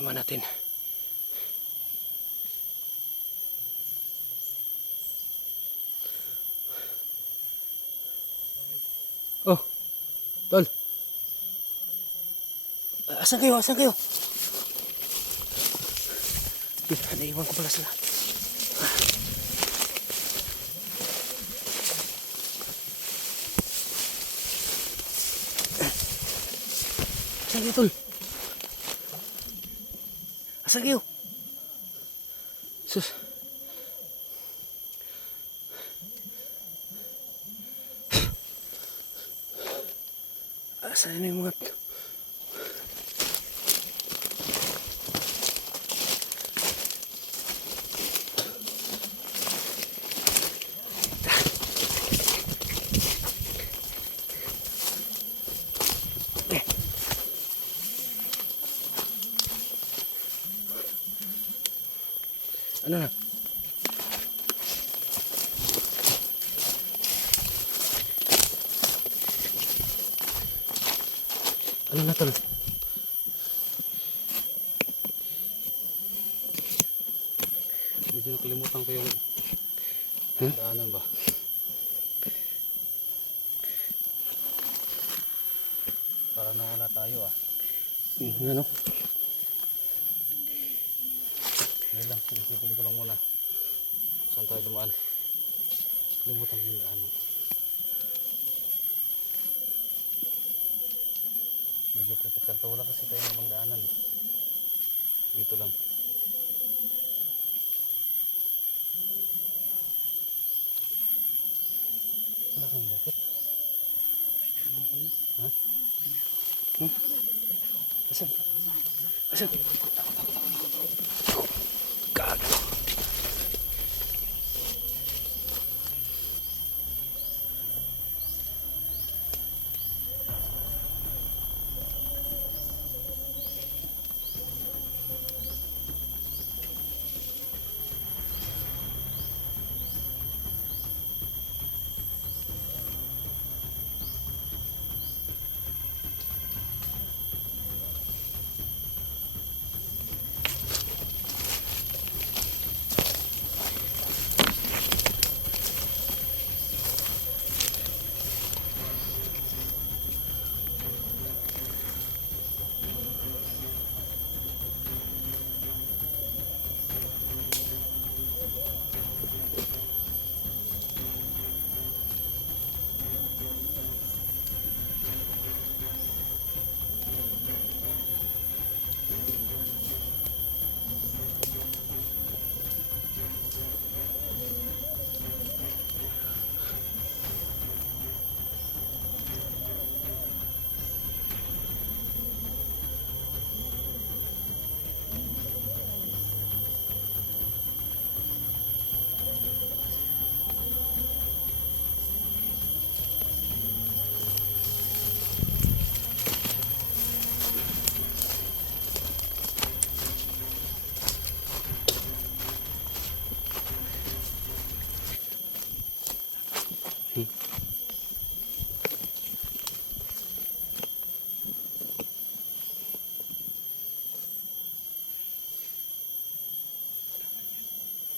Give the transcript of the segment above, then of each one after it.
Sama natin. Oh, tol. Asan kayo? Asan kayo? Naiwan ko pala sila. Asan kayo, tol? Asan kayo? Sus. Asan yung mga... Ano na? Ano na, tol? Medyo nakalimutan ko yung daanan ba? Para nawala tayo ah. Ano? Ngayon lang, isipin ko lang muna saan tayo dumaan. Limutan ko yung daanan. Medyo critical to, wala kasi tayo namang daanan. Dito lang. Wala kang jacket? Ha? Asan? Asan? Gago.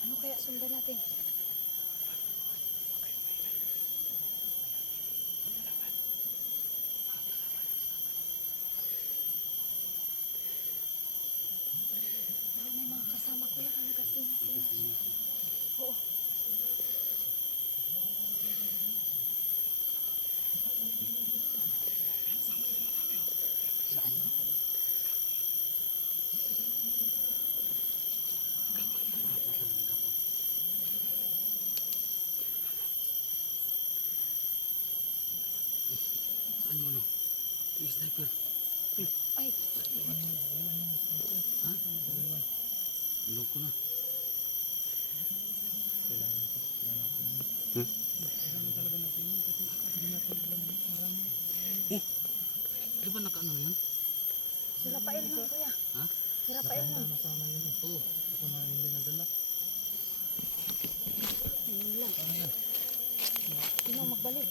Ano kaya sundan natin? May mga kasama ko yan. Ano kasi niya? Oo. Saan yung ano? Yung sniper. Ay. Ha? Loko na. Di ba naka ano na yun? Si Rafael nun, kuya. Ha? Si Rafael nun. Oo. Ito na hindi nadala. Yun lang. Ano yan? Sino magbalik?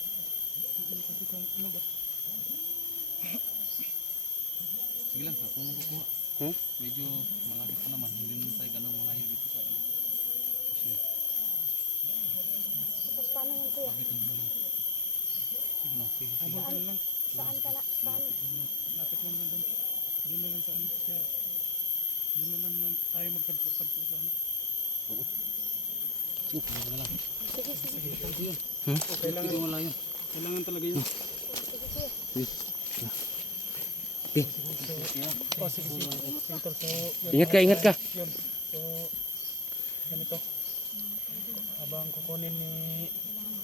Sige lang, ako nang kukuha. Hmm? Medyo malapit pa naman. Hindi naman tayo ganang malayo dito sa ano. Mission. Tapos paano yan kuya? Lapit lang naman. Sige no, sige, sige. Saan ka na? Saan? Lapit lang man doon. Doon na lang sa ano siya. Doon na lang man tayo magtagpo-tagpo sa ano. Ano na lang. Sige, sige. Ito yun. Kailangan, Hindi malayo. kailangan talaga yun. Sige kuya. Oh, sige, sige. Sige, tol. So, yun, Ingat ka, ingat ka. Yun. So, ganito. Habang kukunin ni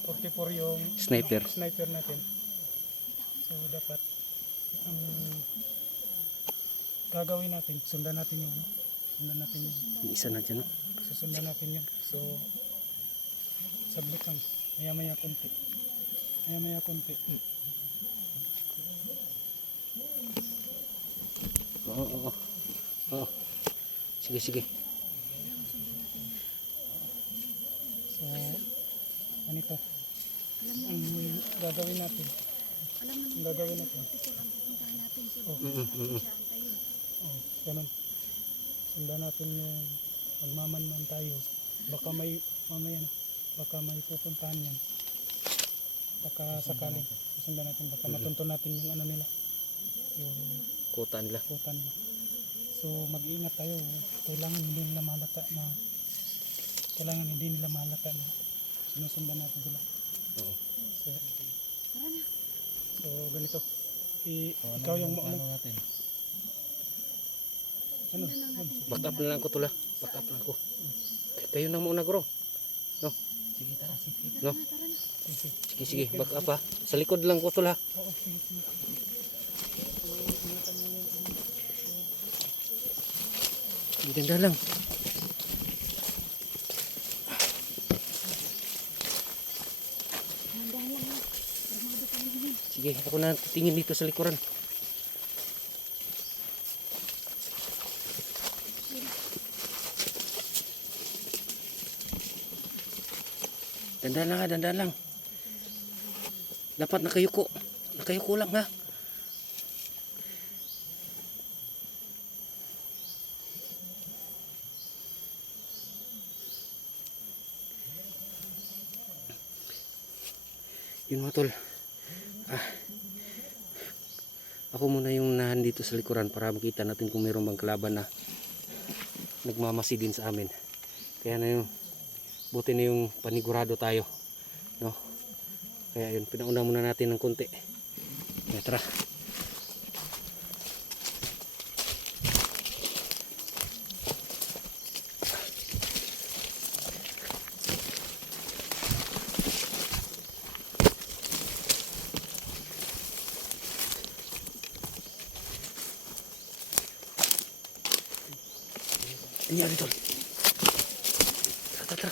44 yung Sniper. sniper natin. So, dapat ang gagawin natin, sundan natin yung ano. Sundan natin yung Yung isa na dyan, no? susundan natin yun. So, saglit lang. Maya-maya konti. Maya-maya konti. Oo, oo. Oo. Sige, sige. So, ganito. Ang gagawin natin. Ang gagawin natin. Oh, ganun. Sundan natin yung magmamanman tayo. Baka may, mamaya na, baka may pupuntahan yan. Baka sakaling, sundan natin, baka matunton natin yung ano nila. Yung Kuta nila. kutan nila. So, mag-iingat tayo. Kailangan hindi nila mahalata na sinusundan natin sila. Oo. So, so ganito. Ikaw yung ano natin? ano? Yun. Back up na lang ko tula. Back up na ako. Kayo na muna, guro. No? Sige, tara. Sige. No? Sige. Sige, sige. Back up ha. Sa likod lang ko tula. Oo, sige, sige. Ganda lang. Mandahan lang ha. Armado ka naman. Sige, ako na tingin dito sa likuran. Dandan lang ha, dandan lang. Dapat nakayuko. Nakayuko lang ha. Yun mga tol. Ako muna yung nahan dito sa likuran para makita natin kung mayroon bang kalaban na nagmamasi din sa amin. Kaya na yung buti na yung panigurado tayo, no? Kaya yun, pinauna muna natin ng konti. Kaya tara. Ini ada tol. Tara, tara, tara.